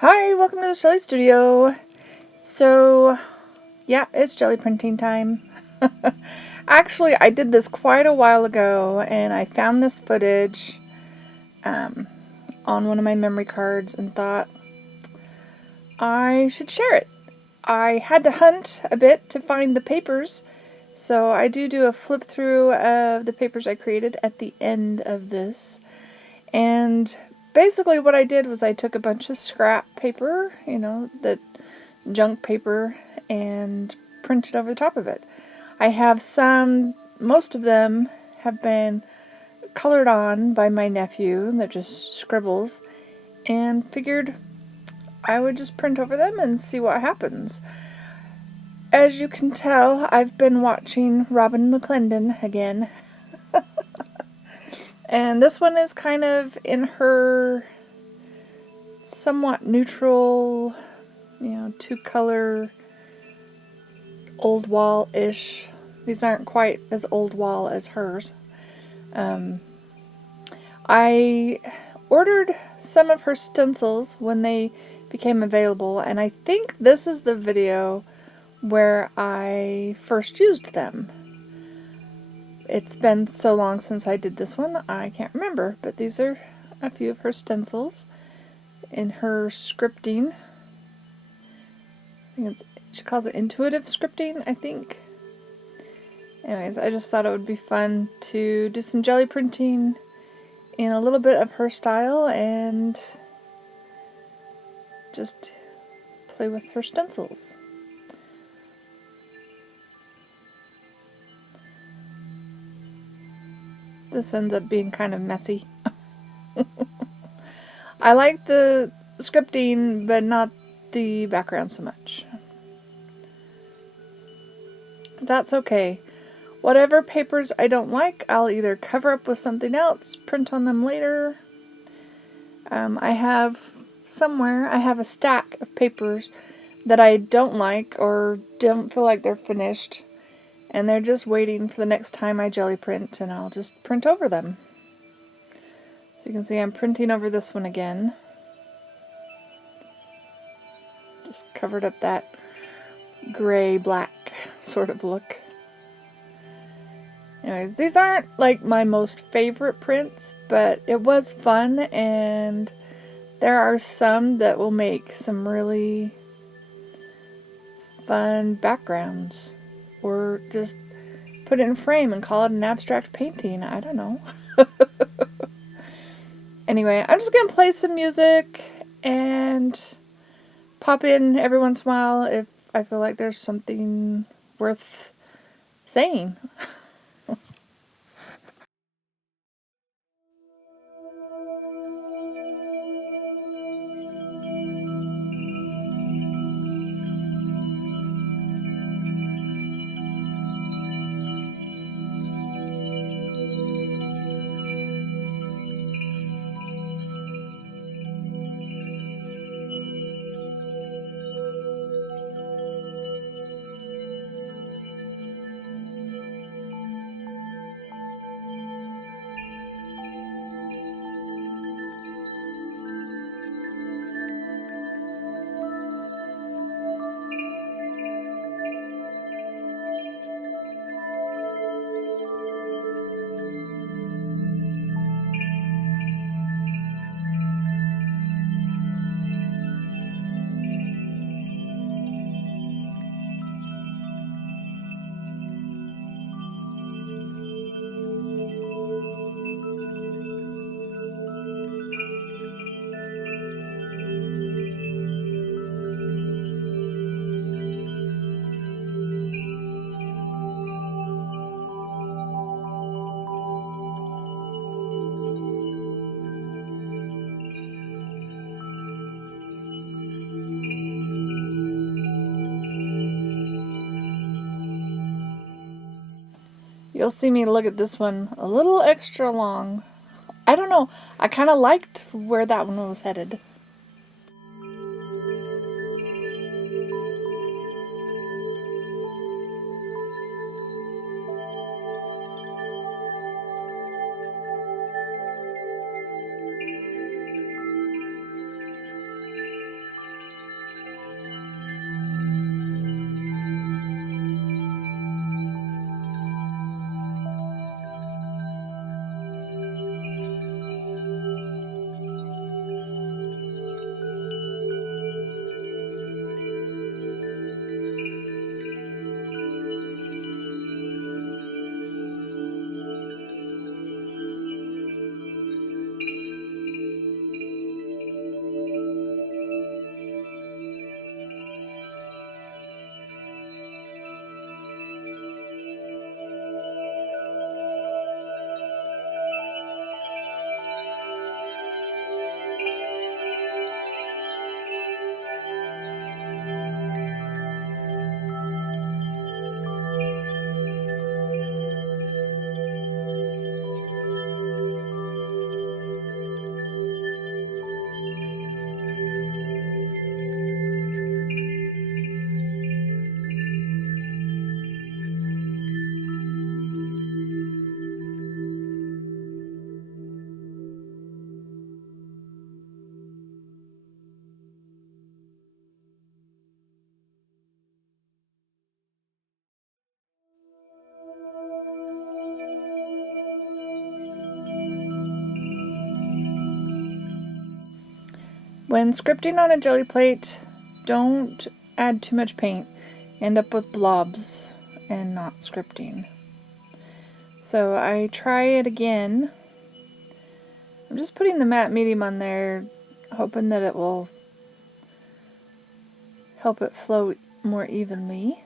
Hi, welcome to the Shelly Studio. So, yeah, it's jelly printing time. Actually, I did this quite a while ago, and I found this footage on one of my memory cards and thought I should share it. I had to hunt a bit to find the papers, so I do a flip through of the papers I created at the end of this. And basically what I did was I took a bunch of scrap paper, the junk paper, and printed over the top of it. I have most of them have been colored on by my nephew. They're just scribbles, and figured I would just print over them and see what happens. As you can tell, I've been watching Robin McClendon again. And this one is kind of in her somewhat neutral, two-color old wall-ish. These aren't quite as old wall as hers. I ordered some of her stencils when they became available, and I think this is the video where I first used them. It's been so long since I did this one, I can't remember, but these are a few of her stencils in her scripting. She calls it intuitive scripting, I think. Anyways, I just thought it would be fun to do some jelly printing in a little bit of her style and just play with her stencils. This ends up being kind of messy. I like the scripting, but not the background so much. That's okay. Whatever papers I don't like, I'll either cover up with something else, print on them later. I have a stack of papers that I don't like or don't feel like they're finished, and they're just waiting for the next time I jelly print, and I'll just print over them. So you can see I'm printing over this one again. Just covered up that gray-black sort of look. Anyways, these aren't like my most favorite prints, but it was fun, and there are some that will make some really fun backgrounds, or just put it in frame and call it an abstract painting. I don't know. Anyway, I'm just gonna play some music and pop in every once in a while if I feel like there's something worth saying. You'll see me look at this one a little extra long. I don't know, I kind of liked where that one was headed. When scripting on a jelly plate, don't add too much paint. End up with blobs and not scripting. So I try it again. I'm just putting the matte medium on there, hoping that it will help it flow more evenly.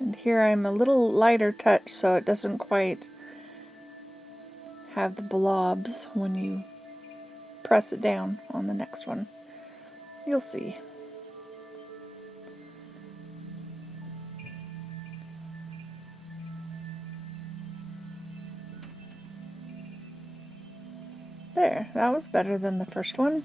And here I'm a little lighter touch so it doesn't quite have the blobs when you press it down on the next one. You'll see. There, that was better than the first one.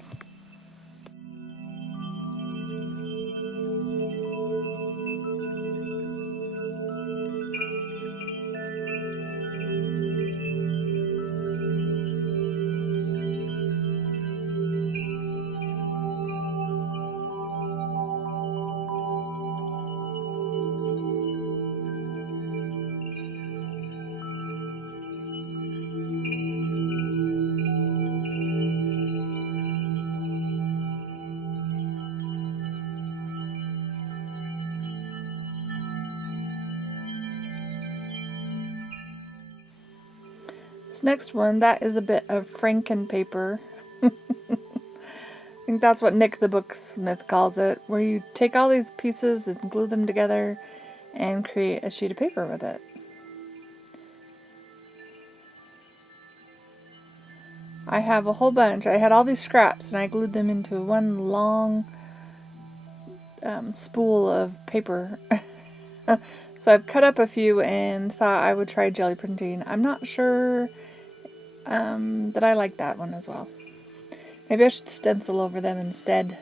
This next one, that is a bit of Franken paper. I think that's what Nick the Booksmith calls it, where you take all these pieces and glue them together and create a sheet of paper with it. I have a whole bunch. I had all these scraps and I glued them into one long spool of paper. So I've cut up a few and thought I would try jelly printing. I'm not sure that I like that one as well. Maybe I should stencil over them instead.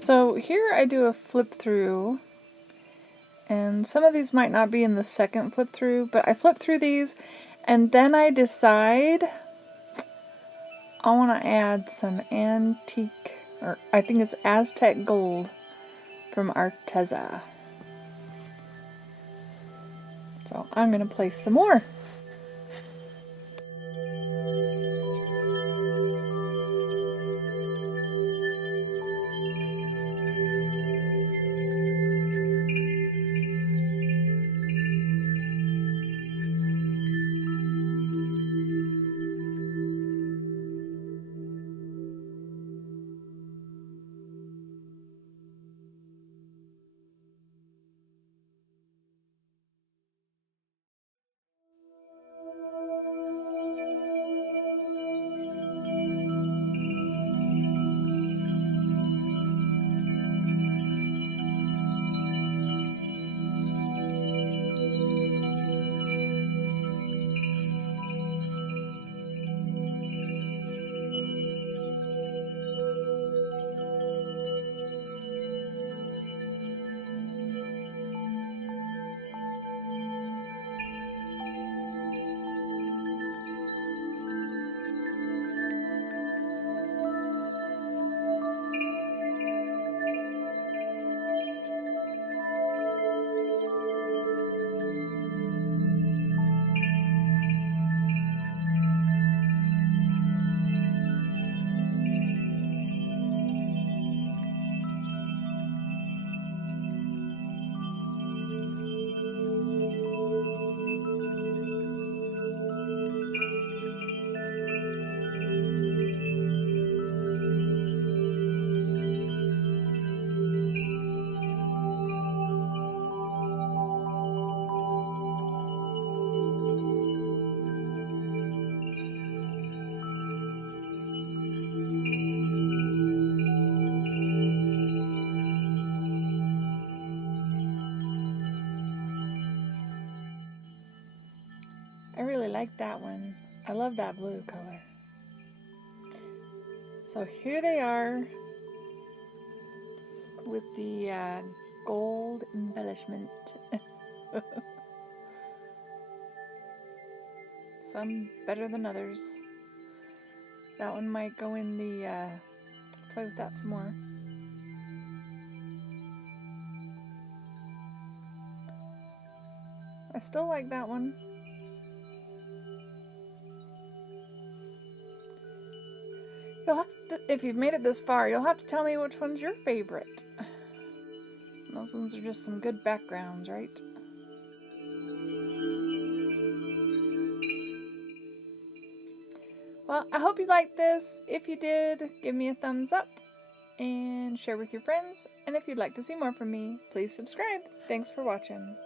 So here I do a flip through, and some of these might not be in the second flip through, but I flip through these and then I decide I want to add some antique, or I think it's Aztec gold from Arteza. So I'm going to place some more. I really like that one. I love that blue color. So here they are with the gold embellishment. Some better than others. That one might go in the, play with that some more. I still like that one. You'll have to, if you've made it this far, you'll have to tell me which one's your favorite. Those ones are just some good backgrounds, right? Well, I hope you liked this. If you did, give me a thumbs up and share with your friends. And if you'd like to see more from me, please subscribe. Thanks for watching.